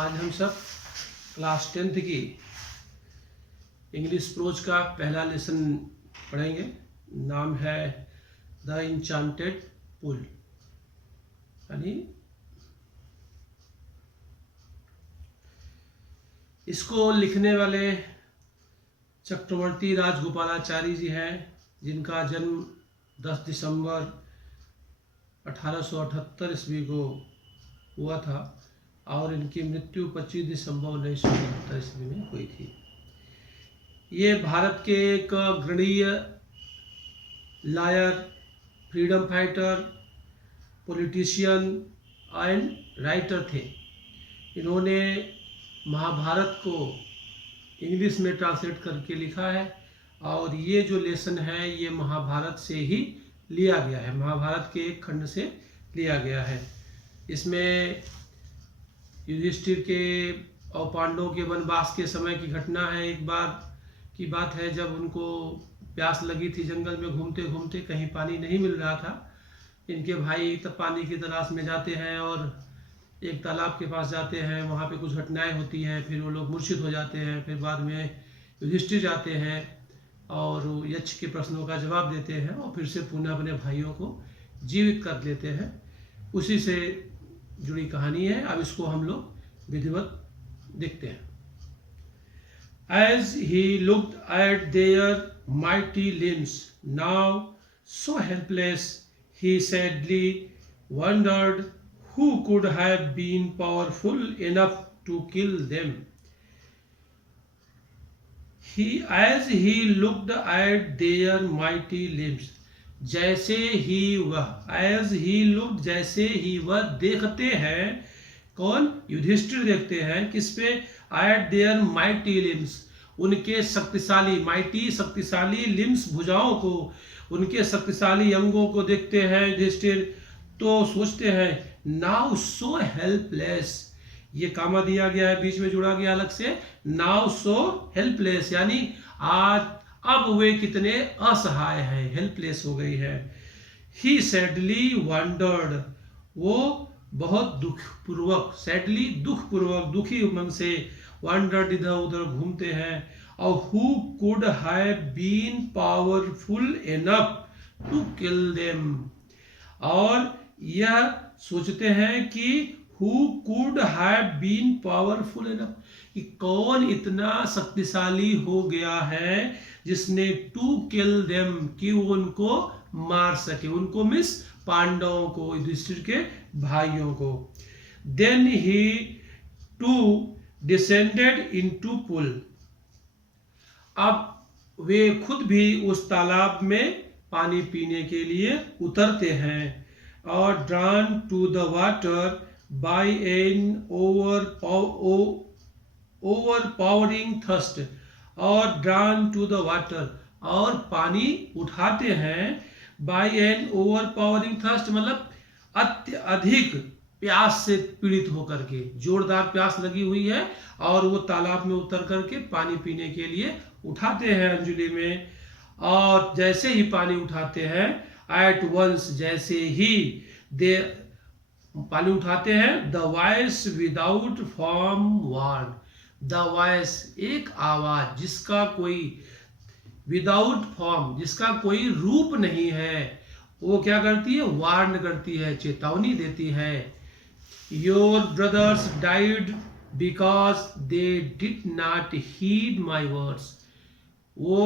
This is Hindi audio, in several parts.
आज हम सब क्लास 10th की इंग्लिश प्रोज का पहला लेसन पढ़ेंगे। नाम है द इंचांटेड पुल, यानी इसको लिखने वाले चक्रवर्ती राजगोपालाचारी जी हैं, जिनका जन्म 10 दिसंबर 1878 ईस्वी को हुआ था और इनकी मृत्यु 25 दिसंबर 1969 ईस्वी में हुई थी। ये भारत के एक गणीय lawyer, freedom fighter, politician and writer थे। इन्होंने महाभारत को इंग्लिश में ट्रांसलेट करके लिखा है और ये जो लेसन है ये महाभारत से ही लिया गया है, महाभारत के एक खंड से लिया गया है। इसमें युधिष्ठिर के और पांडवों के वनवास के समय की घटना है। एक बार की बात है जब उनको प्यास लगी थी, जंगल में घूमते घूमते कहीं पानी नहीं मिल रहा था। इनके भाई तब पानी की तलाश में जाते हैं और एक तालाब के पास जाते हैं। वहाँ पे कुछ घटनाएं होती हैं, फिर वो लोग मूर्छित हो जाते हैं। फिर बाद में युधिष्ठिर जाते हैं और यक्ष के प्रश्नों का जवाब देते हैं और फिर से पुनः अपने भाइयों को जीवित कर लेते हैं। उसी से जुड़ी कहानी है। अब इसको हम लोग विधिवत देखते हैं। As he looked at their mighty limbs, now so helpless, he sadly wondered who could have been powerful enough to kill them. As he looked at their mighty limbs, जैसे ही वह देखते हैं, कौन? युधिष्ठिर देखते हैं किस पे? एट देयर माइटी लिम्स, उनके शक्तिशाली, माइटी शक्तिशाली, लिम्स भुजाओं को, उनके शक्तिशाली अंगों को देखते हैं युधिष्ठिर, तो सोचते हैं नाउ सो हेल्पलेस। ये कामा दिया गया है, बीच में जुड़ा गया अलग से, नाउ सो हेल्पलेस, यानी आज अब वे कितने असहाय हैं, हेल्पलेस हो गई है। ही सैडली वंडर्ड, वो बहुत दुखपूर्वक, सैडली दुखपूर्वक, दुखी मन से, वंडर्ड इधर उधर घूमते हैं। और who could have been powerful enough to kill them, और यह सोचते हैं कि who could have been powerful enough, कि कौन इतना शक्तिशाली हो गया है जिसने टू किल देम, कि उनको मार सके। उनको मिस पांडवों को, युधिष्ठिर के भाइयों को। Then he too descended into pool, अब वे खुद भी उस तालाब में पानी पीने के लिए उतरते हैं। और drawn to the water by an overpowering thirst, और ड्रॉन टू द वाटर, और पानी उठाते हैं बाय एन ओवरपावरिंग थर्स्ट, मतलब अत्यधिक प्यास से पीड़ित होकर के, जोरदार प्यास लगी हुई है और वो तालाब में उतर करके पानी पीने के लिए उठाते हैं अंजुलि में। और जैसे ही पानी उठाते हैं, एट वंस, जैसे ही दे पानी उठाते हैं, the voice without form warned, the voice एक आवाज जिसका कोई, विदाउट फॉर्म जिसका कोई रूप नहीं है, वो क्या करती है? वार्न करती है, चेतावनी देती है। Your brothers died because they did not heed my words, वो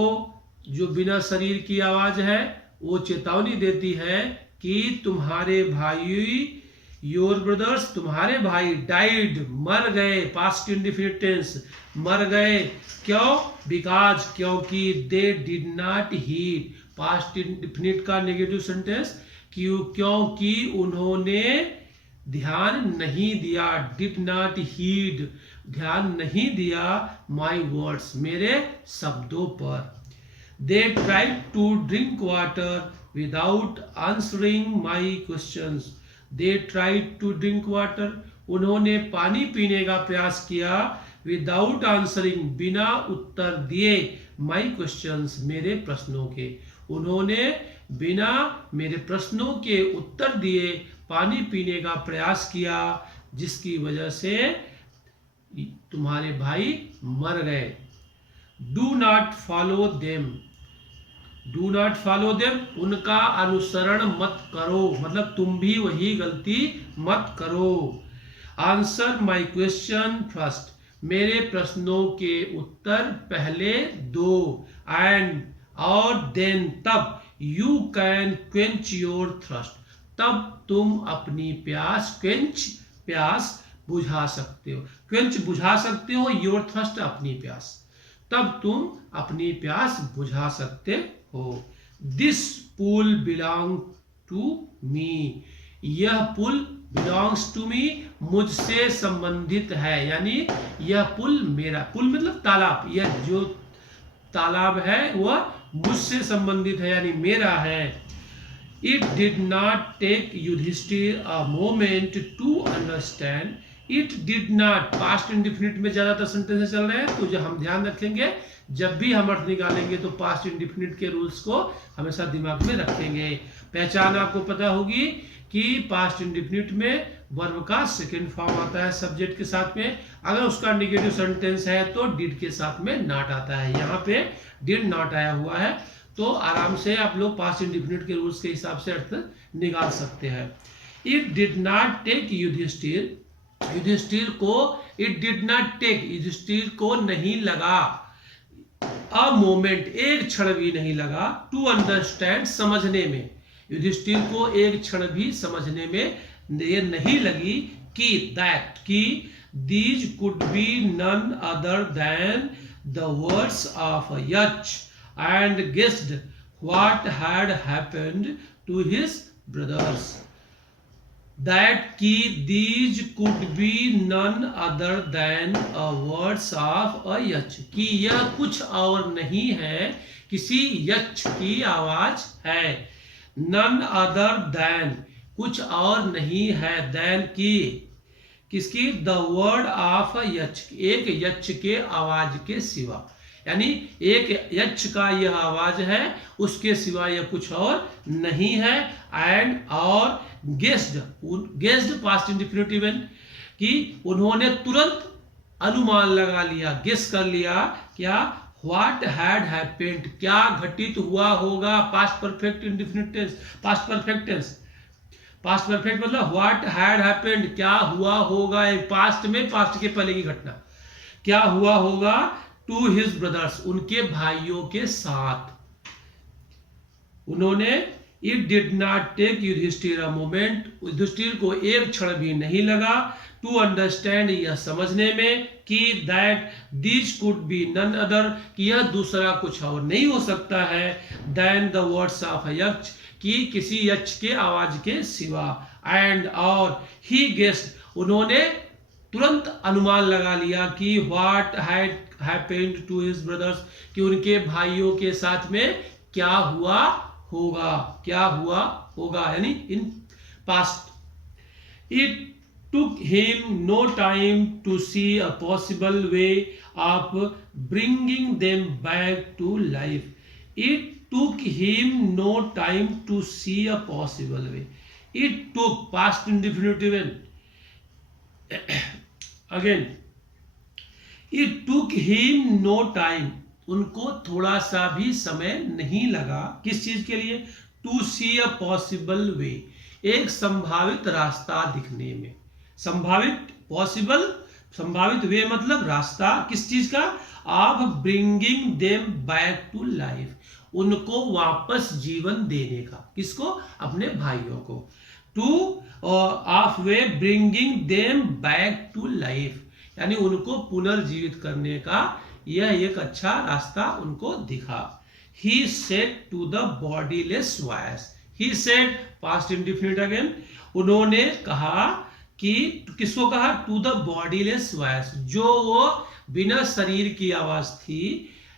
जो बिना शरीर की आवाज है वो चेतावनी देती है कि तुम्हारे भाई, योर ब्रदर्स, तुम्हारे भाई, डाइड मर गए, पास्ट इंडेफिनिट टेंस, मर गए। क्यों? बिकॉज, क्योंकि, they did not heed, past indefinite का नेगेटिव सेंटेंस, क्योंकि उन्होंने ध्यान नहीं दिया, डिड नॉट हीड, ध्यान नहीं दिया, माई वर्ड्स, मेरे शब्दों पर। They tried to drink water without answering my questions, they tried to drink water, उन्होंने पानी पीने का प्रयास किया, विदाउट आंसरिंग, बिना उत्तर दिए, माई क्वेश्चंस, मेरे प्रश्नों के, उन्होंने बिना मेरे प्रश्नों के उत्तर दिए पानी पीने का प्रयास किया, जिसकी वजह से तुम्हारे भाई मर गए। Do not follow them, do not follow them, उनका अनुसरण मत करो, मतलब तुम भी वही गलती मत करो। आंसर माई क्वेश्चन फर्स्ट, मेरे प्रश्नों के उत्तर पहले दो। एंड और देन तब, you can quench your thirst, तब तुम अपनी प्यास, क्वेंच प्यास बुझा सकते हो, क्वेंच बुझा सकते हो, योर थर्स्ट अपनी प्यास, तब तुम अपनी प्यास बुझा सकते हो। This pool belong to me, यह पुल बिलोंग्स टू मी, मुझसे संबंधित है, यानी यह पुल मेरा, पुल मतलब तालाब, यह जो तालाब है वह मुझसे संबंधित है यानी मेरा है। It did not take Yudhishthir a moment to understand, it did not, past indefinite में ज्यादातर सेंटेंसेस चल रहे हैं, तो जो हम ध्यान रखेंगे जब भी हम अर्थ निकालेंगे तो पास्ट इंडिफिनिट के रूल्स को हमेशा दिमाग में रखेंगे। पहचान आपको पता होगी कि पास्ट इंडिफिनिट में वर्ब का सेकंड फॉर्म आता है सब्जेक्ट के साथ में, अगर उसका नेगेटिव सेंटेंस है तो डिड के साथ में नॉट आता है, यहाँ पे डिड नॉट आया हुआ है, तो आराम से आप लोग पास्ट इंडिफिनिट के रूल्स के हिसाब से अर्थ निकाल सकते हैं। It did not take Yudhishthir, Yudhishthir को, it did not take, Yudhishthir को नहीं लगा, अ मोमेंट, एक क्षण भी नहीं लगा, टू अंडरस्टैंड, समझने में, युधिष्ठिर को एक क्षण भी समझने में ये नहीं लगी कि दैट, कि these could be none other than the words of Yaksha, and guessed what had happened to his brothers, that कि these could be none other than a words of a यक्ष, कि यह कुछ और नहीं है, किसी यक्ष की आवाज है। none other than, कुछ और नहीं है, than की, किसकी, the word of a यक्ष, एक यक्ष के आवाज के सिवा, यानी एक यक्ष का यह आवाज है, उसके सिवा यह कुछ और नहीं है। एंड और गेस्ड, गेस्ड पास्ट इंडिफिनिटिव, कि उन्होंने तुरंत अनुमान लगा लिया, गेस कर लिया, क्या, व्हाट हैड हैपेंड, क्या घटित हुआ होगा, past perfect indefinite tense, past perfect tense, past perfect मतलब व्हाट हैड हैपेंड, क्या हुआ होगा, पास्ट में पास्ट के पहले की घटना, क्या हुआ होगा, टू हिज ब्रदर्स, उनके भाइयों के साथ। उन्होंने, it did not take Yudhishthir a moment, Yudhishthir को एक क्षण भी नहीं लगा, टू अंडरस्टैंड, यह समझने में, कि that these could be none other, कि यह दूसरा कुछ और नहीं हो सकता है, देन द वर्ड्स ऑफ यक्ष, कि किसी यक्ष के आवाज के सिवा। एंड और ही गेस्ड, उन्होंने तुरंत अनुमान लगा लिया कि what had happened to his brothers, कि उनके भाइयों के साथ में क्या हुआ होगा, क्या हुआ होगा, यानी in past. It took him no time to see a possible way of bringing them back to life, it took him no time to see a possible way, it took past indefinitive, again, it took him no time, उनको थोड़ा सा भी समय नहीं लगा, किस चीज के लिए, टू सी अ पॉसिबल वे, एक संभावित रास्ता दिखने में, संभावित, पॉसिबल, संभावित वे मतलब रास्ता, किस चीज का, of bringing them back to life, उनको वापस जीवन देने का, किसको, अपने भाइयों को, to of way bringing them back to life, यानी उनको पुनर्जीवित करने का यह एक अच्छा रास्ता उनको दिखा। He said to the bodiless voice, he said past indefinite again, उन्होंने कहा कि, किसको कहा, to the bodiless voice, जो वो बिना शरीर की आवाज थी,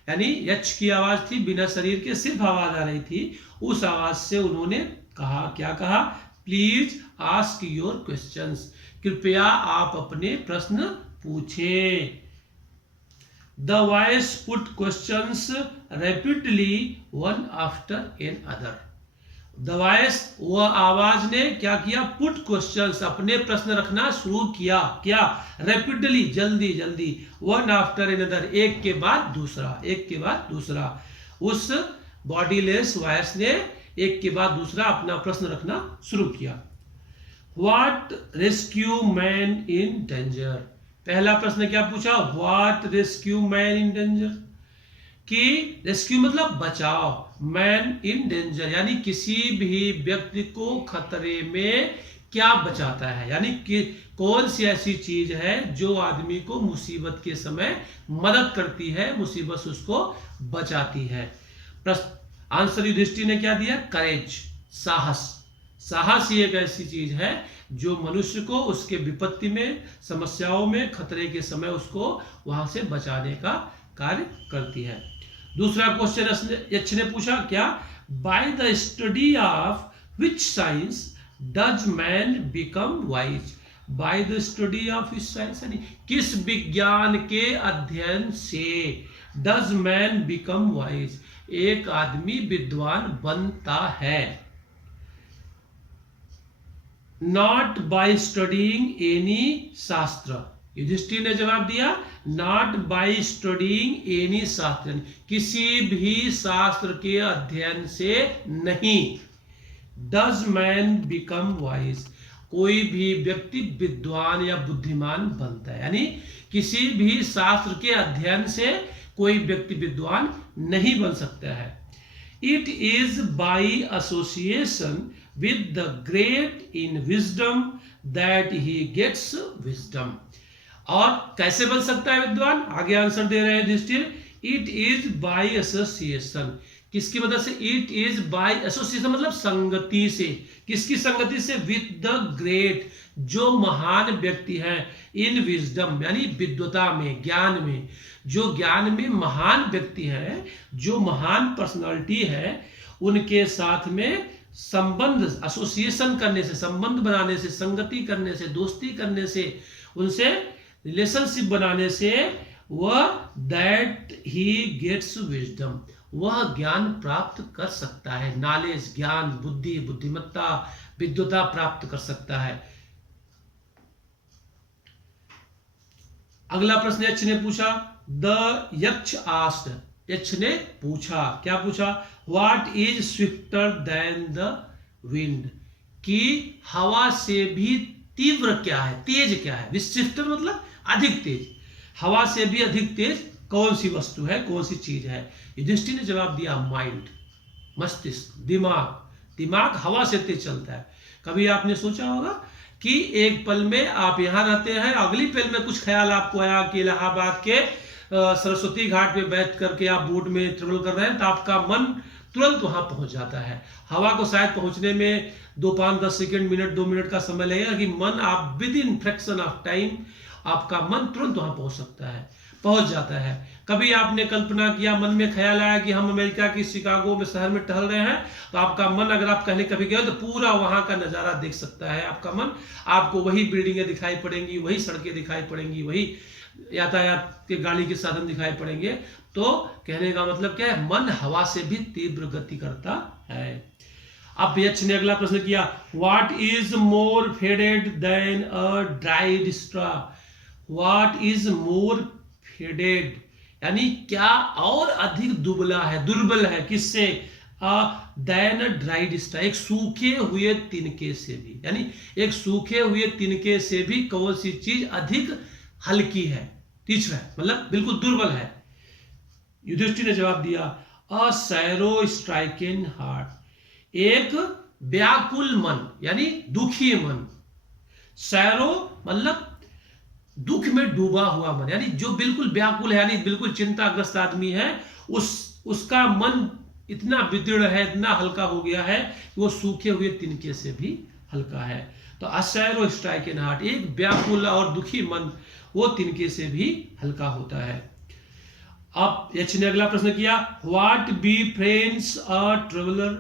यानी यक्ष की आवाज थी, बिना शरीर के सिर्फ आवाज आ रही थी, उस आवाज से उन्होंने कहा, क्या कहा, प्लीज आस्क योर क्वेश्चंस, कृपया आप अपने प्रश्न पूछें। The voice put questions rapidly one after another, the voice, वह आवाज ने क्या किया, पुट क्वेश्चंस, अपने प्रश्न रखना शुरू किया, क्या, रैपिडली, जल्दी जल्दी, वन आफ्टर अनदर, एक के बाद दूसरा, एक के बाद दूसरा। उस बॉडीलेस वॉइस ने एक के बाद दूसरा अपना प्रश्न रखना शुरू किया। What rescue man in danger, पहला प्रश्न क्या पूछा, what rescue man in danger, कि रेस्क्यू मतलब बचाओ, मैन इन डेंजर यानी किसी भी व्यक्ति को खतरे में क्या बचाता है, यानी कि कौन सी ऐसी चीज है जो आदमी को मुसीबत के समय मदद करती है, मुसीबत से उसको बचाती है। आंसर युधिष्ठिर ने क्या दिया, करेज, साहस। साहस ही एक ऐसी चीज है जो मनुष्य को उसके विपत्ति में, समस्याओं में, खतरे के समय उसको वहां से बचाने का कार्य करती है। दूसरा क्वेश्चन यक्ष ने पूछा, क्या, by the study of which science does man become wise, by the study of which science यानी किस विज्ञान के अध्ययन से डज मैन बिकम वाइज, एक आदमी विद्वान बनता है। नॉट बाय स्टडीइंग एनी शास्त्र, युधिष्ठिर ने जवाब दिया, नॉट बाय स्टडीइंग एनी शास्त्र, किसी भी शास्त्र के अध्ययन से नहीं। डज मैन बिकम वाइज, कोई भी व्यक्ति विद्वान या बुद्धिमान बनता है, यानी किसी भी शास्त्र के अध्ययन से कोई व्यक्ति विद्वान नहीं बन सकता है। It is by association with the great in wisdom that he gets wisdom, और कैसे बन सकता है विद्वान, आगे आंसर दे रहे हैं Yudhishthir, it is by association, किसकी मदद से, इट इज बाय एसोसिएशन मतलब संगति से, किसकी संगति से, विद द ग्रेट, जो महान व्यक्ति है, इन विजडम यानी विद्वता में, ज्ञान में, जो ज्ञान में महान व्यक्ति है, जो महान पर्सनालिटी है, उनके साथ में संबंध, एसोसिएशन करने से, संबंध बनाने से, संगति करने से, दोस्ती करने से, उनसे रिलेशनशिप बनाने से, वह दैट ही गेट्स विजडम, वह ज्ञान प्राप्त कर सकता है, नॉलेज, ज्ञान, बुद्धि, बुद्धिमत्ता, विद्वता प्राप्त कर सकता है। अगला प्रश्न यक्ष ने पूछा, द यक्ष आस्क्ड, यक्ष ने पूछा, क्या पूछा, what is swifter than the wind, कि हवा से भी तीव्र क्या है, तेज क्या है, स्विफ्टर मतलब अधिक तेज, हवा से भी अधिक तेज कौन सी वस्तु है, कौन सी चीज है। युधिष्ठिर ने जवाब दिया, माइंड, मस्तिष्क, दिमाग, दिमाग हवा से तेज चलता है। कभी आपने सोचा होगा कि एक पल में आप यहां रहते हैं, अगली पल में कुछ ख्याल आपको आया कि इलाहाबाद के सरस्वती घाट पे बैठ करके आप बोट में ट्रेवल कर रहे हैं, तो आपका मन तुरंत वहां पहुंच जाता है। हवा को शायद पहुंचने में 2, 5, 10 सेकंड, मिनट, 2 मिनट का समय लगेगा, कि मन आप with in fraction of time आपका मन तुरंत वहां पहुंच सकता है, पहुंच जाता है। कभी आपने कल्पना किया, मन में ख्याल आया कि हम अमेरिका की शिकागो में शहर में टहल रहे हैं, तो आपका मन, अगर आप कहने कभी गए तो पूरा वहां का नजारा देख सकता है आपका मन, आपको वही बिल्डिंगें दिखाई पड़ेंगी, वही सड़कें दिखाई पड़ेंगी, वही यातायात के गाड़ी के साधन दिखाई पड़ेंगे। तो कहने का मतलब क्या है, मन हवा से भी तीव्र गति करता है। अब यक्ष ने अगला प्रश्न किया, what is more faded than a dried straw, what is more faded यानी क्या और अधिक दुबला है, दुर्बल है, किससे, देन ड्राइड स्ट्रॉ, एक सूखे हुए तिनके से भी, यानी एक सूखे हुए तिनके से भी कौन सी चीज अधिक हल्की है, तीक्ष्ण है, मतलब बिल्कुल दुर्बल है। युधिष्ठिर ने जवाब दिया, अ सैरो स्ट्राइकन हार्ट, एक व्याकुल मन यानी दुखी मन, सैरो मतलब दुख में डूबा हुआ मन, यानी जो बिल्कुल व्याकुल है, यानी बिल्कुल चिंताग्रस्त आदमी है, उसका मन इतना विदृढ़ है, इतना हल्का हो गया है कि वो सूखे हुए तिनके से भी हल्का है। तो असैरो स्ट्राइकन हार्ट, एक व्याकुल और दुखी मन वो तिनके से भी हल्का होता है। अब यक्ष ने अगला प्रश्न किया, what be friends a traveller,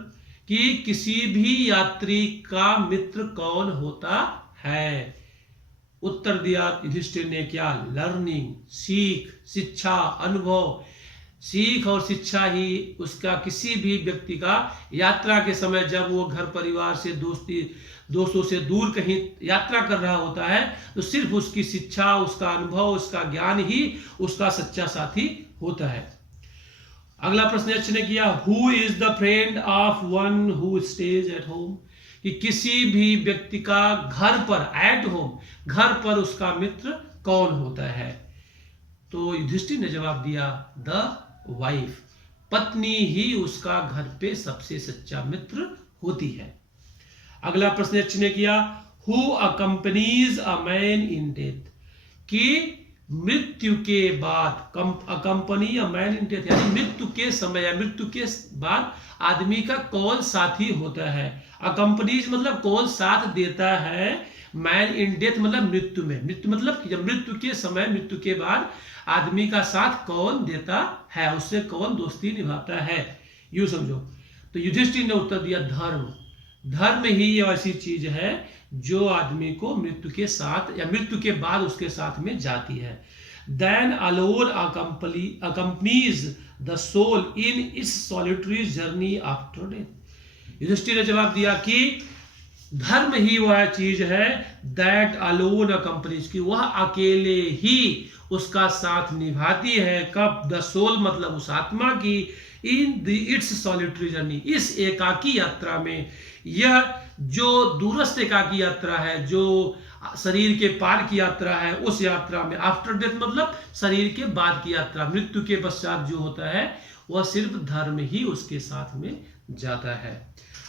कि किसी भी यात्री का मित्र कौन होता है। उत्तर दिया युधिष्ठिर ने, क्या, लर्निंग, सीख, शिक्षा, अनुभव, सीख और शिक्षा ही उसका किसी भी व्यक्ति का यात्रा के समय जब वो घर परिवार से दोस्तों से दूर कहीं यात्रा कर रहा होता है तो सिर्फ उसकी शिक्षा, उसका अनुभव, उसका ज्ञान ही उसका सच्चा साथी होता है। अगला प्रश्न एच ने किया, who is the friend of one who stays at home, कि किसी भी व्यक्ति का घर पर, एट होम, घर पर उसका मित्र कौन होता है। तो युधिष्ठिर ने जवाब दिया, द वाइफ, पत्नी ही उसका घर पे सबसे सच्चा मित्र होती है। अगला प्रश्न एच ने किया, who accompanies a man in death, कि मृत्यु के बाद, अकंपनी अ मैन इन डेथ यानी मृत्यु के समय या मृत्यु के बाद आदमी का कौन साथी होता है। अकंपनीज मतलब कौन साथ देता है, मैन इन डेथ मतलब मृत्यु में, मृत्यु मतलब जब मृत्यु के समय, मृत्यु के बाद आदमी का साथ कौन देता है, उससे कौन दोस्ती निभाता है, यूं समझो। तो युधिष्ठिर ने उत्तर दिया, धर्म। धर्म ही ऐसी चीज है जो आदमी को मृत्यु के साथ या मृत्यु के बाद उसके साथ में जाती है। Then alone accompanies the soul in its solitary journey after death. Yudhishthir ने जवाब दिया कि धर्म ही वह चीज है, दैट अलोन अकम्पनीज, की वह अकेले ही उसका साथ निभाती है। कब? द सोल मतलब उस आत्मा की, in the it's solitary journey, इस एकाकी यात्रा में। यह जो दूरस्थ एकाकी यात्रा है, जो शरीर के पार की यात्रा है, उस यात्रा में, आफ्टर डेथ मतलब शरीर के बाद की यात्रा, मृत्यु के पश्चात जो होता है, वह सिर्फ धर्म ही उसके साथ में जाता है।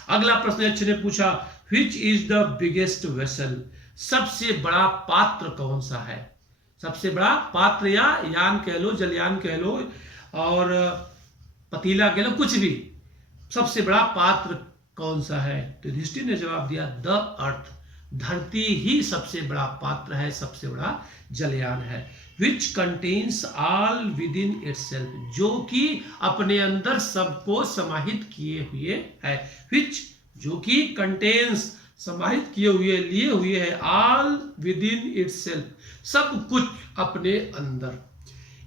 अगला प्रश्न एच ने पूछा, which is the biggest vessel, सबसे बड़ा पात्र कौन सा है। सबसे बड़ा पात्र या यान कह लो, जलयान कह लो और पतीला कह लो, कुछ भी, सबसे बड़ा पात्र कौन सा है। तो युधिष्ठिर ने जवाब दिया, द अर्थ, धरती ही सबसे बड़ा पात्र है, सबसे बड़ा जलयान है। Which contains all with in itself, जो कि अपने अंदर सबको समाहित किए हुए है। विच जो कि कंटेन्स समाहित किए हुए, लिए हुए है, ऑल विद इन इटसेल्फ, सब कुछ अपने अंदर।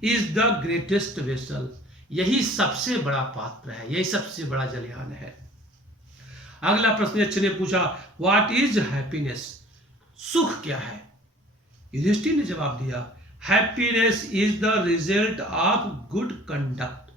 इज द ग्रेटेस्ट वेसल, यही सबसे बड़ा पात्र है, यही सबसे बड़ा जलयान है। अगला प्रश्न अच्छे ने पूछा, व्हाट इज हैप्पीनेस, सुख क्या है। युधिष्ठिर ने जवाब दिया, happiness is the result of good conduct.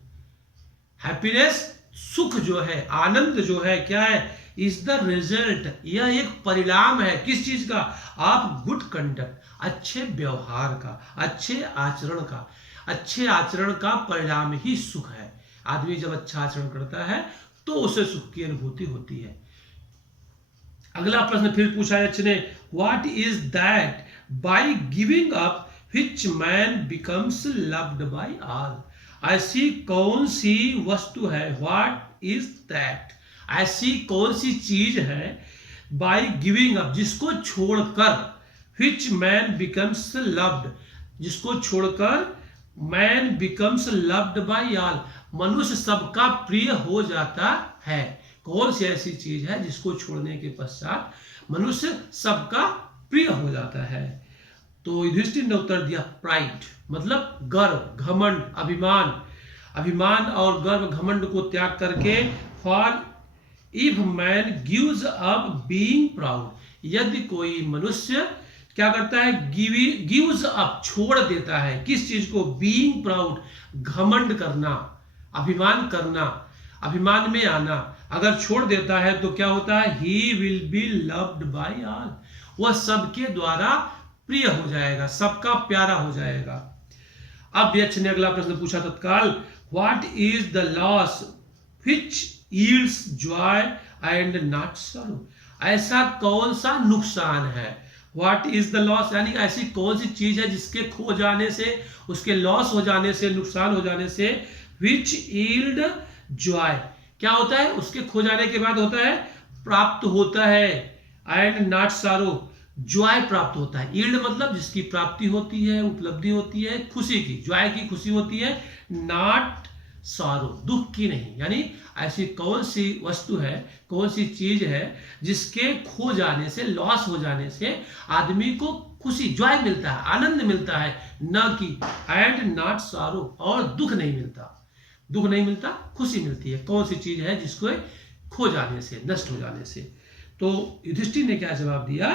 Happiness, सुख जो है, आनंद जो है, क्या है, इज द रिजल्ट, यह एक परिणाम है, किस चीज का, ऑफ गुड कंडक्ट, अच्छे व्यवहार का, अच्छे आचरण का। अच्छे आचरण का परिणाम ही सुख है। आदमी जब अच्छा आचरण करता है तो उसे सुख की अनुभूति होती है। अगला प्रश्न फिर पूछा है अच्छे ने, what is that by giving up which man becomes loved by all, ऐसी कौन सी वस्तु है, व्हाट इज दैट, ऐसी कौन सी चीज है, बाय गिविंग अप, जिसको छोड़कर, व्हिच मैन बिकम्स लव्ड, जिसको छोड़कर man becomes loved by all, मनुष्य सबका प्रिय हो जाता है। कौन सी ऐसी चीज है जिसको छोड़ने के पश्चात मनुष्य सबका प्रिय हो जाता है। तो युधिष्ठिर ने उत्तर दिया, प्राइड, मतलब गर्व, घमंड, अभिमान। अभिमान और गर्व घमंड को त्याग करके, for if man gives up being proud, यदि कोई मनुष्य क्या करता है, गिव्स अप, छोड़ देता है, किस चीज को, बीइंग प्राउड, घमंड करना, अभिमान करना, अभिमान में आना, अगर छोड़ देता है तो क्या होता है, he will be loved by all, वह सबके द्वारा प्रिय हो जाएगा, सबका प्यारा हो जाएगा। अब यक्ष ने अगला प्रश्न पूछा तत्काल, what is the loss which yields Joy and not sorrow, ऐसा कौन सा नुकसान है। व्हाट इज द लॉस, यानी ऐसी कौन सी चीज है जिसके खो जाने से, उसके लॉस हो जाने से, नुकसान हो जाने से, विच यील्ड जॉय, क्या होता है, उसके खो जाने के बाद होता है, प्राप्त होता है, एंड नॉट सारो, जॉय प्राप्त होता है। यील्ड मतलब जिसकी प्राप्ति होती है, उपलब्धि होती है, खुशी की, जॉय की खुशी होती है, नॉट सॉरो, दुख की नहीं। यानी ऐसी कौन सी वस्तु है, कौन सी चीज है जिसके खो जाने से, लॉस हो जाने से आदमी को खुशी, जॉय मिलता है, आनंद मिलता है, न कि एंड नॉट सॉरो, और दुख नहीं मिलता। दुख नहीं मिलता, खुशी मिलती है। कौन सी चीज है जिसको खो जाने से, नष्ट हो जाने से? तो युधिष्ठिर ने क्या जवाब दिया?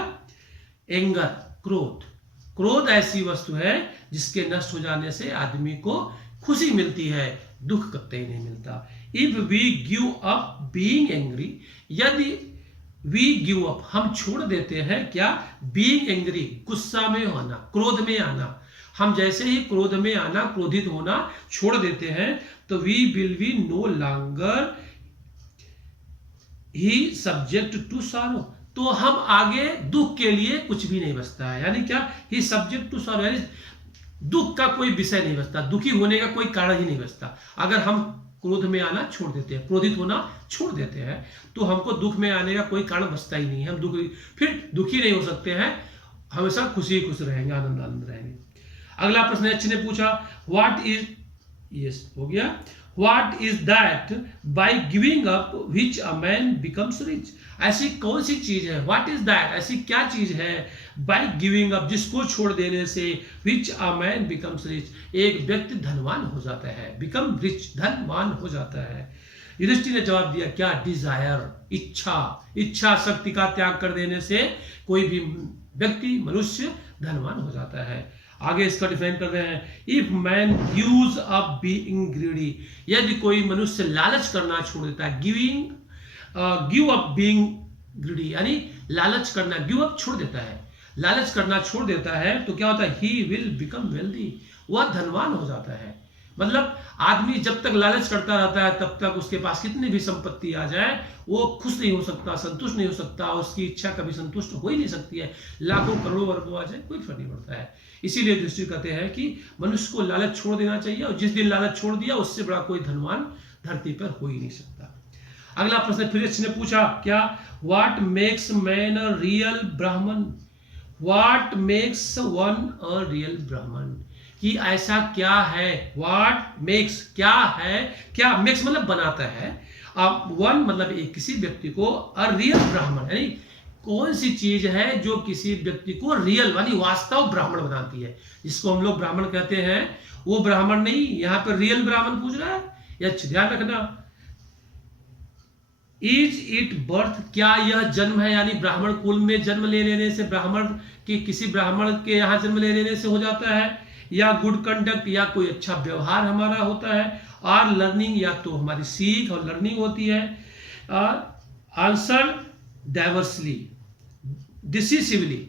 एंगर, क्रोध। क्रोध ऐसी वस्तु है जिसके नष्ट हो जाने से आदमी को खुशी मिलती है, दुख कतई नहीं मिलता। If we give up being angry, यदि वी गिव अप, हम छोड़ देते हैं क्या? बीइंग एंग्री, गुस्सा में होना, क्रोध में आना। हम जैसे ही क्रोध में आना, क्रोधित होना छोड़ देते हैं, तो we will be no longer he subject to sorrow, तो हम आगे दुख के लिए कुछ भी नहीं बचता है। यानी क्या? ही सब्जेक्ट टू सारो, यानी दुख का कोई विषय नहीं बचता, दुखी होने का कोई कारण ही नहीं बचता। अगर हम क्रोध में आना छोड़ देते हैं, क्रोधित होना छोड़ देते हैं, तो हमको दुख में आने का कोई कारण बचता ही नहीं है। हम फिर दुखी नहीं हो सकते हैं, हमेशा खुशी खुश रहेंगे, आनंद आनंद रहेंगे। अगला प्रश्न एच ने पूछा, व्हाट इज, यस हो गया, what is that by giving up which a man becomes rich? ऐसी कौन सी चीज है? व्हाट इज दैट, ऐसी क्या चीज है? बाय गिविंग अप, जिसको छोड़ देने से, विच अ मैन बिकम्स रिच, एक व्यक्ति धनवान हो जाता है। बिकम रिच, धनवान हो जाता है। युधिष्ठिर ने जवाब दिया क्या? डिजायर, इच्छा। इच्छा शक्ति का त्याग कर देने से कोई भी व्यक्ति, मनुष्य धनवान हो जाता है। आगे इसका डिफाइन कर रहे हैं, if man gives up being greedy, यदि कोई मनुष्य लालच करना छोड़ देता है, गिव अप बीइंग ग्रीडी, यानी लालच करना, गिव अप छोड़ देता है, लालच करना छोड़ देता है, तो क्या होता है? ही विल बिकम वेल्दी, वह धनवान हो जाता है। मतलब आदमी जब तक लालच करता रहता है, तब तक उसके पास कितनी भी संपत्ति आ जाए, वो खुश नहीं हो सकता, संतुष्ट नहीं हो सकता, उसकी इच्छा कभी संतुष्ट हो ही नहीं सकती है। लाखों करोड़ों अरबों आ जाए, कोई फर्क नहीं पड़ता है। इसीलिए युधिष्ठिर कहते हैं कि मनुष्य को लालच छोड़ देना चाहिए, और जिस दिन लालच छोड़ दिया, उससे बड़ा कोई धनवान धरती पर हो ही नहीं सकता। अगला प्रश्न फिर ने पूछा क्या? What makes man a real Brahmin? What makes one a real Brahmin, कि ऐसा क्या है? व्हाट मेक्स, क्या है? क्या मेक्स मतलब बनाता है, वन मतलब एक किसी व्यक्ति को, अ रियल ब्राह्मण, यानी कौन सी चीज है जो किसी व्यक्ति को रियल यानी वास्तव ब्राह्मण बनाती है? जिसको हम लोग ब्राह्मण कहते हैं, वो ब्राह्मण नहीं, यहाँ पर रियल ब्राह्मण पूछ रहा है, यह ध्यान रखना। इज इट बर्थ, क्या यह जन्म है? यानी ब्राह्मण कुल में जन्म ले लेने से, ब्राह्मण की किसी ब्राह्मण के यहाँ जन्म ले लेने से हो जाता है, या गुड कंडक्ट, या कोई अच्छा व्यवहार हमारा होता है, और लर्निंग, या तो हमारी सीख और लर्निंग होती है। आंसर डाइवर्सली, डिसिसिवली,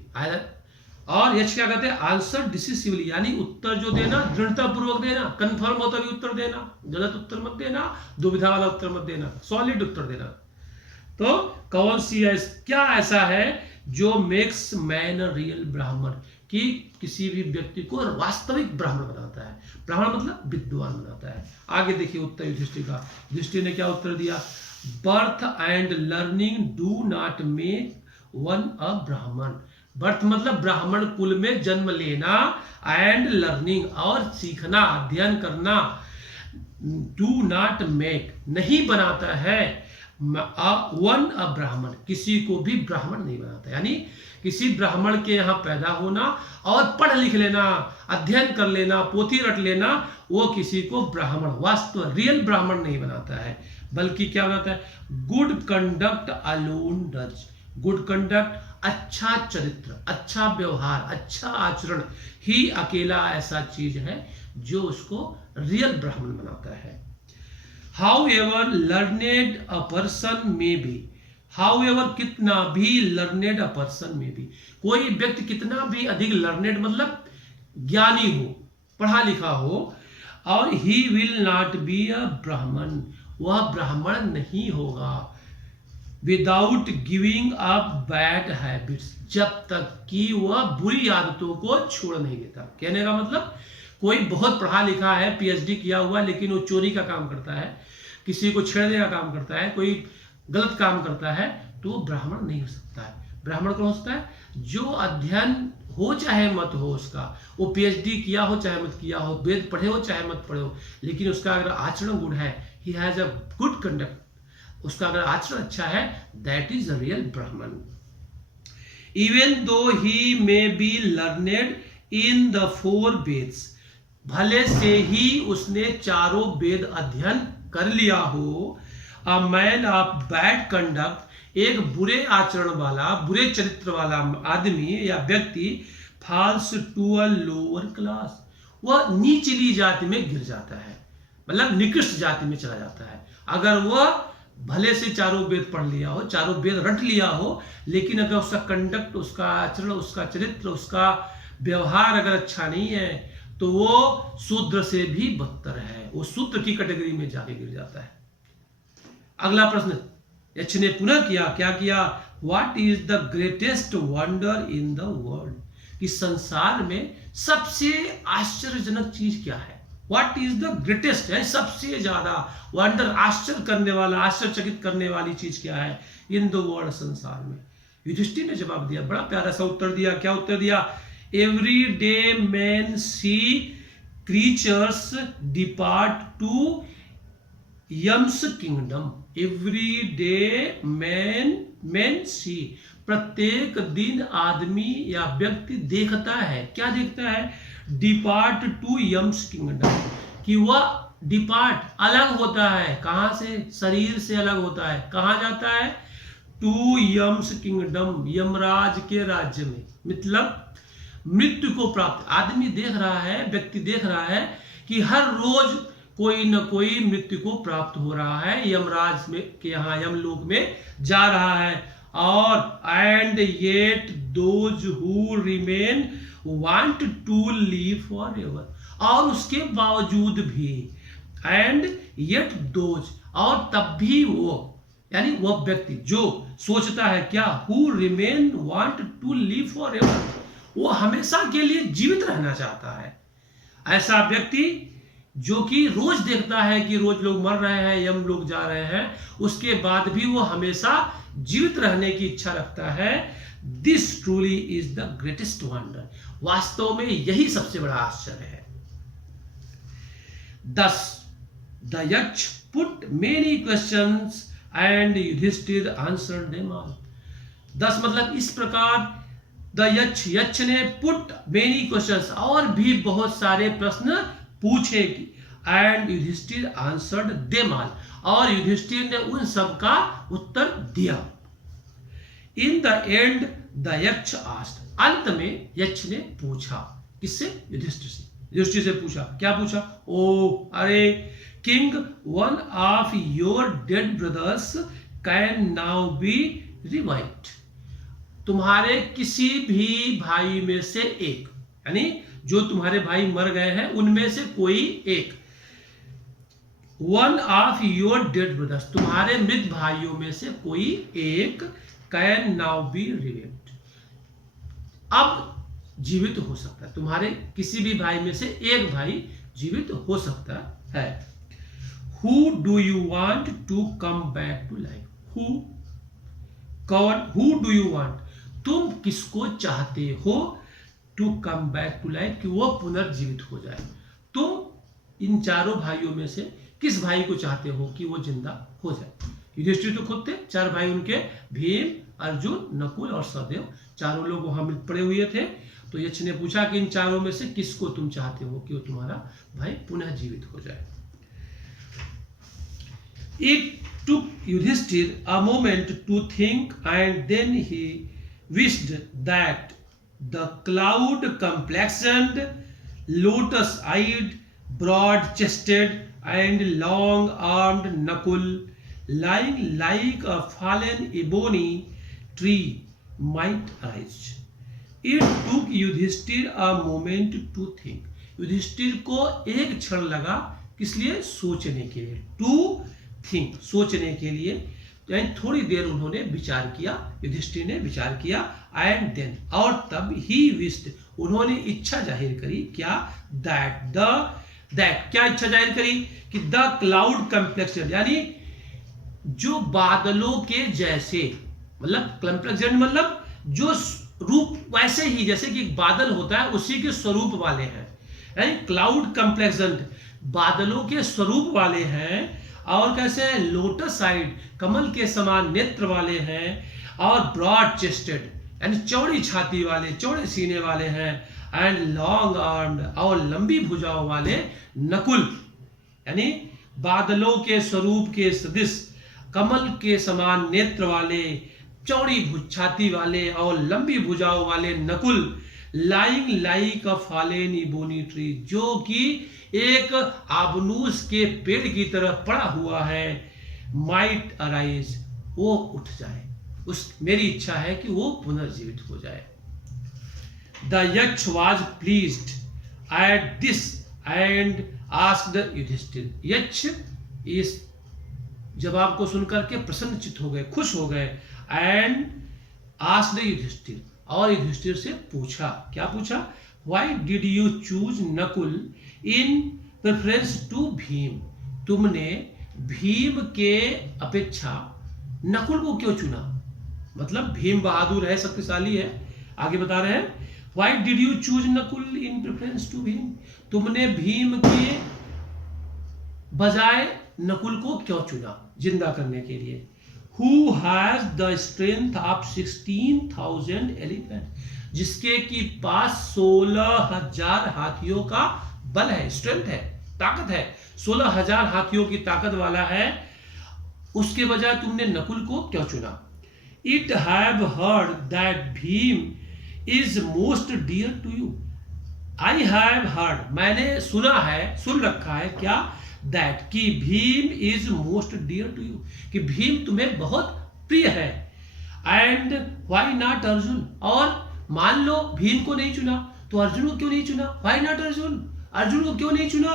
और यश क्या कहते हैं? आंसर डिसिसिवली, यानी उत्तर जो देना दृढ़ता पूर्वक देना, कंफर्म हो तभी उत्तर देना, गलत उत्तर मत देना, दुविधा वाला उत्तर मत देना, सॉलिड उत्तर देना। तो कौन सी है, क्या ऐसा है जो makes man a real Brahmin, कि किसी भी व्यक्ति को वास्तविक ब्राह्मण बनाता है? ब्राह्मण मतलब विद्वान बनाता है। आगे देखिए उत्तर युधिष्ठिर का। युधिष्ठिर ने क्या उत्तर दिया? Birth and learning do not make one a Brahmin. Birth मतलब ब्राह्मण कुल में जन्म लेना, एंड लर्निंग और सीखना, अध्ययन करना, डू नॉट मेक नहीं बनाता है वन अ ब्राह्मण, किसी को भी ब्राह्मण नहीं बनाता। यानी किसी ब्राह्मण के यहाँ पैदा होना और पढ़ लिख लेना, अध्ययन कर लेना, पोथी रट लेना, वो किसी को ब्राह्मण, वास्तव रियल ब्राह्मण नहीं बनाता है। बल्कि क्या बनाता है? Good conduct alone does, good conduct अच्छा चरित्र, अच्छा व्यवहार, अच्छा आचरण ही अकेला ऐसा चीज है जो उसको रियल ब्राह्मण बनाता है। However learned a person may be, however कितना भी learned a person may be, कोई व्यक्ति कितना भी अधिक learned मतलब ज्ञानी हो, पढ़ा लिखा हो, और he will not be a ब्राह्मण, वह ब्राह्मण नहीं होगा। Without giving up bad habits, जब तक कि वह बुरी आदतों को छोड़ नहीं देता। कहने का मतलब कोई बहुत पढ़ा लिखा है, पीएचडी किया हुआ, लेकिन वो चोरी का काम करता है, किसी को छेड़ने का काम करता है, कोई गलत काम करता है, तो वो ब्राह्मण नहीं हो सकता है। ब्राह्मण कौन हो सकता है? जो अध्ययन हो चाहे मत हो उसका, वो पीएचडी किया हो चाहे मत किया हो, वेद पढ़े हो चाहे मत पढ़े हो, लेकिन उसका अगर आचरण गुण है, he has a good conduct, उसका अगर आचरण अच्छा है, दैट इज अ रियल ब्राह्मण। Even though he may be learned in the 4 Vedas, भले से ही उसने चारों वेद अध्ययन कर लिया हो। A man of bad conduct, एक बुरे आचरण वाला, बुरे चरित्र वाला आदमी या व्यक्ति, falls to a lower class, वह निचली जाति में गिर जाता है, मतलब निकृष्ट जाति में चला जाता है। अगर वह भले से चारों वेद पढ़ लिया हो, चारों वेद रट लिया हो, लेकिन अगर उसका कंडक्ट, उसका आचरण, उसका चरित्र, उसका व्यवहार अगर अच्छा नहीं है, तो वो शूद्र से भी बदतर है, वो शूद्र की कैटेगरी में जाके गिर जाता है। अगला प्रश्न यक्ष ने पुनः किया, क्या किया? What is the greatest wonder in the world, कि संसार में सबसे आश्चर्यजनक चीज क्या है? व्हाट इज द ग्रेटेस्ट है, सबसे ज्यादा वंडर, आश्चर्य करने वाला, आश्चर्यचकित करने वाली चीज क्या है इन द वर्ल्ड, संसार में? युधिष्ठिर ने जवाब दिया, बड़ा प्यारा सा उत्तर दिया। क्या उत्तर दिया? Every day man see creatures depart to Yama's kingdom. Every day man see, प्रत्येक दिन आदमी या व्यक्ति देखता है, क्या देखता है? डिपार्ट टू यम्स किंगडम, कि वह डिपार्ट अलग होता है, कहां से? शरीर से अलग होता है। कहां जाता है? टू यम्स किंगडम, यमराज के राज्य में, मतलब मृत्यु को प्राप्त। आदमी देख रहा है, व्यक्ति देख रहा है कि हर रोज कोई न कोई मृत्यु को प्राप्त हो रहा है, यमराज में के यहाँ, यमलोक में जा रहा है। और and yet those who remain want to live forever, और उसके बावजूद भी, एंड येट दोज, और तब भी वो, यानी वह व्यक्ति जो सोचता है क्या? Who remain want to live forever, वो हमेशा के लिए जीवित रहना चाहता है। ऐसा व्यक्ति जो कि रोज देखता है कि रोज लोग मर रहे हैं, यम लोग जा रहे हैं, उसके बाद भी वो हमेशा जीवित रहने की इच्छा रखता है। This truly is the greatest wonder, वास्तव में यही सबसे बड़ा आश्चर्य है। 10 the Yaksha put many questions and Yudhishthir answered them all. 10 मतलब इस प्रकार, द यक्ष ने पुट मेनी क्वेश्चंस, और भी बहुत सारे प्रश्न पूछे, and Yudhishthir answered them all, और युधिष्ठिर ने उन सब का उत्तर दिया। In the end the Yaksha asked, अंत में यक्ष ने पूछा, किससे? युधिष्ठिर से। युधिष्ठिर से पूछा, क्या पूछा? ओ अरे king, one of your dead brothers can now B revived. तुम्हारे किसी भी भाई में से एक, यानी जो तुम्हारे भाई मर गए हैं उनमें से कोई एक, one of your dead brothers, तुम्हारे मृत भाइयों में से कोई एक, कैन नाउ बी रिवाइव्ड, अब जीवित हो सकता है। तुम्हारे किसी भी भाई में से एक भाई जीवित हो सकता है। Who do you want to come back to life, who do you want, तुम किसको चाहते हो? To come back to life, कि वो पुनर्जीवित हो जाए। तुम इन चारों भाइयों में से किस भाई को चाहते हो कि वो जिंदा हो जाए? युधिष्ठिर तो खुद थे, 4 भाई उनके, भीम, अर्जुन, नकुल और सहदेव, चारों लोग वहां मृत पड़े हुए थे। तो यक्ष ने पूछा कि इन चारों में से किसको तुम चाहते हो कि वो तुम्हारा भाई पुनः जीवित हो जाए। It took Yudhishthir a moment to think and then he wished that the cloud complexioned, lotus eyed, broad chested and long armed Nakul, lying like a fallen ebony tree, might arise. It took Yudhishthir a moment to think. Yudhishthir को एक क्षण लगा, किस लिए? सोचने के लिए। टू थिंक, सोचने के लिए, यानी थोड़ी देर उन्होंने विचार किया, युधिष्ठिर ने विचार किया। एंड देन, और तब ही विश्ड, उन्होंने इच्छा जाहिर करी, क्या? दैट क्या इच्छा जाहिर करी? कि द क्लाउड कम्प्लेक्शन, यानी जो बादलों के जैसे, मतलब कम्प्लेक्शन मतलब जो रूप वैसे ही, जैसे कि बादल होता है उसी के स्वरूप वाले हैं, यानी क्लाउड कम्प्लेक्शन, बादलों के स्वरूप वाले हैं। और कैसे हैं? लोटस साइड, कमल के समान नेत्र वाले हैं। और ब्रॉड चेस्टेड, यानी चौड़ी छाती वाले, चौड़े सीने वाले हैं। एंड लॉन्ग आर्म्ड और लंबी भुजाओं वाले नकुल, यानी बादलों के स्वरूप के सदृश, कमल के समान नेत्र वाले, चौड़ी छाती वाले और लंबी भुजाओं वाले नकुल, लाइंग लाइक अ फॉलन इबोनी ट्री, जो कि एक आबनूस के पेड़ की तरह पड़ा हुआ है, माइट अराइज, वो उठ जाए, उस मेरी इच्छा है कि वो पुनर्जीवित हो जाए। The Yaksha was pleased at this and asked Yudhishthir, Yaksha इस जवाब को सुनकर के प्रसन्नचित्त हो गए, खुश हो गए। एंड आस्क्ड युधिष्ठिर, और युधिष्ठिर से पूछा, क्या पूछा? Why did you choose Nakul in preference to Bhim, तुमने भीम के अपेक्षा नकुल को क्यों चुना? मतलब भीम बहादुर है, शक्तिशाली है। आगे बता रहे हैं, why did you choose Nakul in preference to Bhim, तुमने भीम के बजाय नकुल को क्यों चुना जिंदा करने के लिए? Who has the strength of 16,000 elephants, जिसके की पास 16,000 हाथियों का बल है, स्ट्रेंथ है, ताकत है, 16,000 हाथियों की ताकत वाला है, उसके बजाय तुमने नकुल को क्यों चुना? It have heard that Bhim is most dear to you. I have heard, मैंने सुना है, सुन रखा है, क्या? दैट, कि Bhim is most dear to you, कि भीम तुम्हें बहुत प्रिय है। एंड व्हाई नॉट अर्जुन, और मान लो भीम को नहीं चुना तो अर्जुन को क्यों नहीं चुना? व्हाई नॉट अर्जुन, अर्जुन को क्यों नहीं चुना?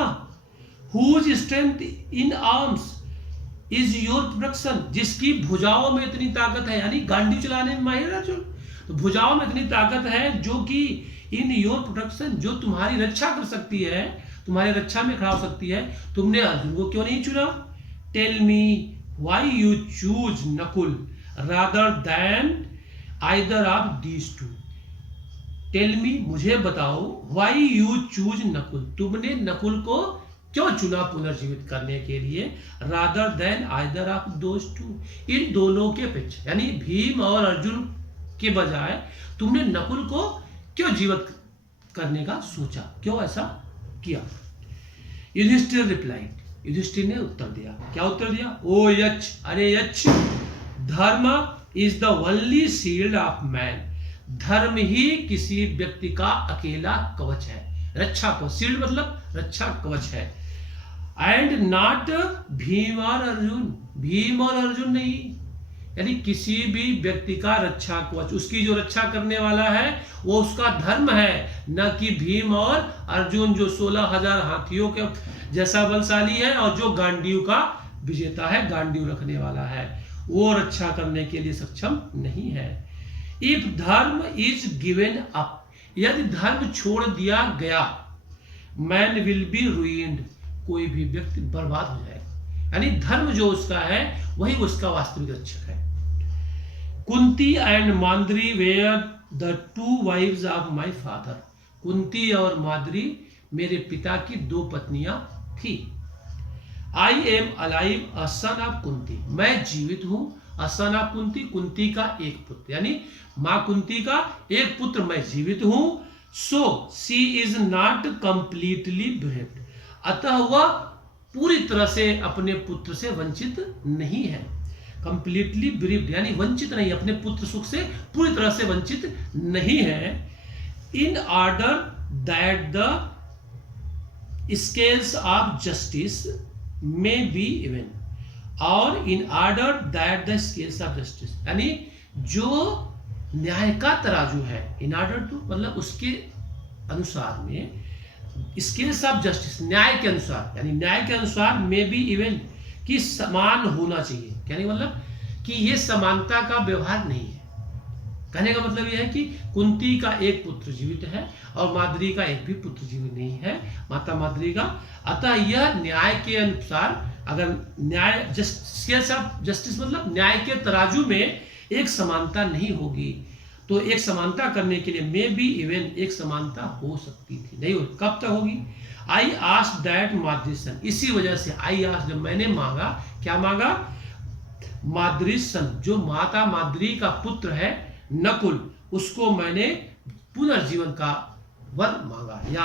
Whose strength in arms is your production, जिसकी भुजाओं में इतनी ताकत है, यानी गांडी चलाने में माहिर अर्जुन, तो भुजाओं में इतनी ताकत है जो कि इन योर प्रोडक्शन, जो तुम्हारी रक्षा कर सकती है, तुम्हारी रक्षा में खड़ा हो सकती है, तुमने अर्जुन को क्यों नहीं चुना? Tell me why you choose Nakul rather than either of these two, tell me, मुझे बताओ, व्हाई यू चूज नकुल, तुमने नकुल को क्यों चुना पुनर्जीवित करने के लिए? Rather than either of those two, इन दोनों के अपेक्षा, यानी भीम और अर्जुन के बजाय तुमने नकुल को क्यों जीवित करने का सोचा, क्यों ऐसा किया? युधिष्ठिर रिप्लाइड, युधिष्ठिर ने उत्तर दिया, क्या उत्तर दिया? ओ यक्ष, अरे यक्ष, धर्म is the only shield of man, धर्म ही किसी व्यक्ति का अकेला कवच है, रक्षा कवच, शील्ड मतलब रक्षा कवच है। एंड नॉट भीम और अर्जुन, भीम और अर्जुन नहीं, यानी किसी भी व्यक्ति का रक्षा कवच, उसकी जो रक्षा करने वाला है वो उसका धर्म है, न कि भीम और अर्जुन जो 16,000 हाथियों के जैसा बलशाली है और जो गांडीव का विजेता है, गांडीव रखने वाला है, वो रक्षा करने के लिए सक्षम नहीं है। इफ धर्म इज गिवन अप, यदि धर्म छोड़ दिया गया, मैन विल बी रुइंड, कोई भी व्यक्ति बर्बाद हो जाएगा, यानी धर्म जो उसका है वही उसका वास्तविक रक्षक है। Kunti and Madri were the two wives of my father, Kunti और माद्री मेरे पिता की 2 पत्नियां थी। I am alive a son of Kunti, मैं जीवित हूं, a son of Kunti, Kunti का एक पुत्र, यानी मां कुंती का एक पुत्र मैं जीवित हूं। सो सी इज नॉट कंप्लीटली ब्रेव्ड, अतः वह पूरी तरह से अपने पुत्र से वंचित नहीं है। कंप्लीटली ब्रीव्ड यानी वंचित नहीं, अपने पुत्र सुख से पूरी तरह से वंचित नहीं है। In order that the scales of justice में बी इवन, और in order that the scales of justice, यानी जो न्याय का तराजू है, इन ऑर्डर टू मतलब उसके अनुसार में, स्केल्स ऑफ जस्टिस न्याय के अनुसार, यानी न्याय के अनुसार में बी इवन कि समान होना चाहिए, यानी मतलब कि ये समानता का व्यवहार नहीं है। कहने का मतलब यह है कि कुंती का एक पुत्र जीवित है और माद्री का एक भी पुत्र जीवित नहीं है, माता माद्री का, अतः यह न्याय के अनुसार, अगर न्याय स्केल्स ऑफ जस्टिस मतलब न्याय के तराजू में एक समानता नहीं होगी, तो एक समानता करने के लिए मे बी इवन एक समानता हो सकती थी, नहीं हो, कब तक होगी? आई आस्क्ड दैट माद्री सन, इसी वजह से आई आस्क्ड, जब मैंने मांगा, क्या मांगा? माद्री सन, जो माता माद्री का पुत्र है नकुल, उसको मैंने पुनर्जीवन का वर मांगा या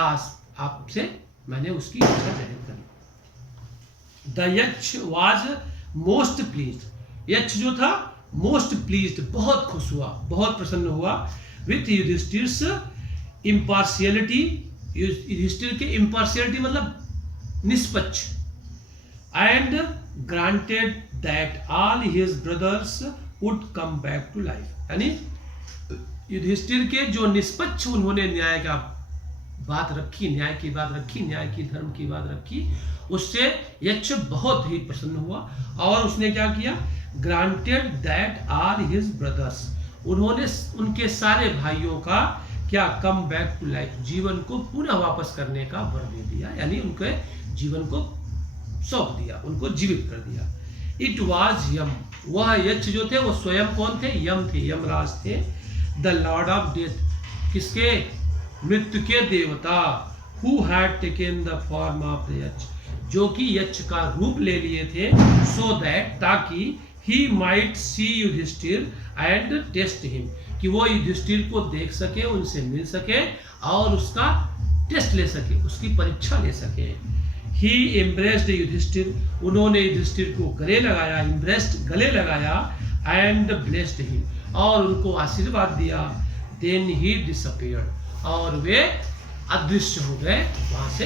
आपसे मैंने उसकी इच्छा जाहिर करी। The Yaksha was most pleased, यक्ष जो था मोस्ट प्लीज्ड बहुत खुश हुआ, बहुत प्रसन्न हुआ विथ युधिष्ठिर्स इम्पार्शियलिटी, युधिष्ठिर के इम्पार्शियलिटी मतलब निष्पक्ष, and granted that all his brothers would come back to life. यानी युधिष्ठिर के जो निष्पक्ष उन्होंने न्याय का बात रखी, न्याय की बात रखी, न्याय की धर्म की बात रखी, उससे यक्ष बहुत ही प्रसन्न हुआ और उसने क्या किया, granted that all his brothers, उन्होंने उनके सारे भाइयों का क्या कम बैक टू लाइफ, जीवन को पुनः वापस करने का वर दे दिया, यानी उनके जीवन को सौंप दिया, उनको जीवित कर दिया। इट वाज यम, वह यक्ष जो थे वो स्वयं कौन थे, यम थे, यमराज थे। द लॉर्ड ऑफ डेथ, किसके, मृत्यु के देवता, who had taken the form of यक्ष, जो कि यक्ष का रूप ले लिए थे, सो दैट, ताकि he might see Yudhishthir and test him, कि वो युधिष्ठिर को देख सके, उनसे मिल सके और उसका टेस्ट ले सके, उसकी परीक्षा ले सके। ही एम्ब्रेस्ड युधिष्ठिर, उन्होंने युधिष्ठिर को गले लगाया, एम्ब्रेस्ड गले लगाया, एंड ब्लेस्ड हिम, और उनको आशीर्वाद दिया। देन ही डिसअपीयर्ड, और वे अदृश्य हो गए, वहां से